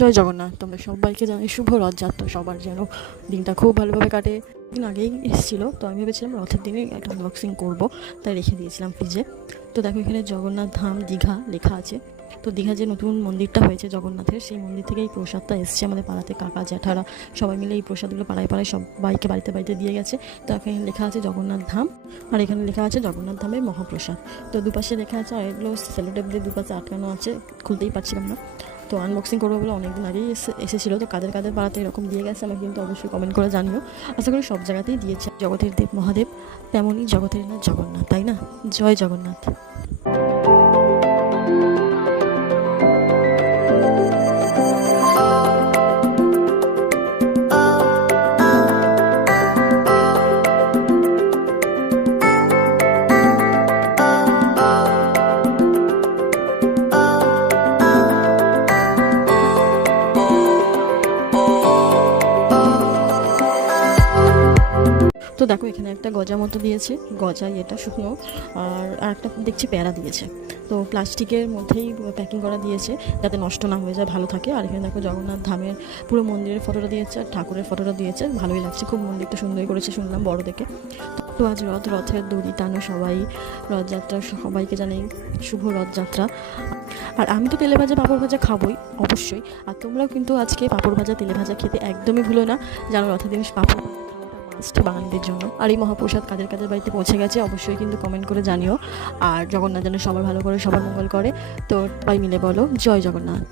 জয় জগন্নাথ। তোমরা সবাইকে জানাই শুভ রথযাত্রা। সবার যেন দিনটা খুব ভালোভাবে কাটে। দিন আগেই এসেছিলো, তো আমি ভেবেছিলাম রথের দিনে একটা আনবক্সিং করবো, তাই রেখে দিয়েছিলাম ফ্রিজে। তো দেখো এখানে জগন্নাথ ধাম দীঘা লেখা আছে। তো দীঘা যে নতুন মন্দিরটা হয়েছে জগন্নাথের, সেই মন্দির থেকে এই প্রসাদটা এসছে আমাদের পাড়াতে। কাকা জ্যাঠারা সবাই মিলে এই প্রসাদগুলো পাড়ায় পাড়ায় সবাইকে বাড়িতে বাড়িতে দিয়ে গেছে। তো এখানে লেখা আছে জগন্নাথ ধাম, আর এখানে লেখা আছে জগন্নাথ ধামের মহাপ্রসাদ। তো দুপাশে লেখা আছে, আর এগুলো সেলোটেপ দিয়ে দুপাশে আটকানো আছে, খুলতেই পারছিলাম না। তো আনবক্সিং করবো বলে অনেকদিন আগেই এসেছিলো। তো কাদের কাদের পাড়াতে এরকম দিয়ে গেছে আমাকে কিন্তু অবশ্যই কমেন্ট করে জানিও। আশা করি সব জায়গাতেই দিয়েছে। জগতের দেব মহাদেব, তেমনই জগতের না জগন্নাথ, তাই না? জয় জগন্নাথ। তো দেখো এখানে একটা গজা মতো দিয়েছে, গজা এটা শুকনো, আর একটা দেখছি প্যারা দিয়েছে। তো প্লাস্টিকের মধ্যেই প্যাকিং করা দিয়েছে যাতে নষ্ট না হয়ে যায়, ভালো থাকে। আর এখানে দেখো জগন্নাথ ধামের পুরো মন্দিরের ফটোটা দিয়েছে, আর ঠাকুরের ফটোটা দিয়েছে। ভালোই লাগছে, খুব মন্দিরটা সুন্দর করেছে শুনলাম বড় দেখে। তো আজ রথের দড়ি টানো সবাই, রথযাত্রা সবাইকে জানাই শুভ রথযাত্রা। আর আমি তো তেলে ভাজা পাঁপড় ভাজা খাবোই অবশ্যই, আর তোমরাও কিন্তু আজকে পাঁপড় ভাজা তেলে ভাজা খেতে একদমই ভুলো না। জানো রথের দিন পাঁপড় বাঙালিদের জন্য। আর এই মহাপ্রসাদ কাদের কাদের বাড়িতে পৌঁছে গেছে অবশ্যই কিন্তু কমেন্ট করে জানিও। আর জগন্নাথ যেন সবার ভালো করে, সবার মঙ্গল করে। তো সবাই মিলে বলো জয় জগন্নাথ।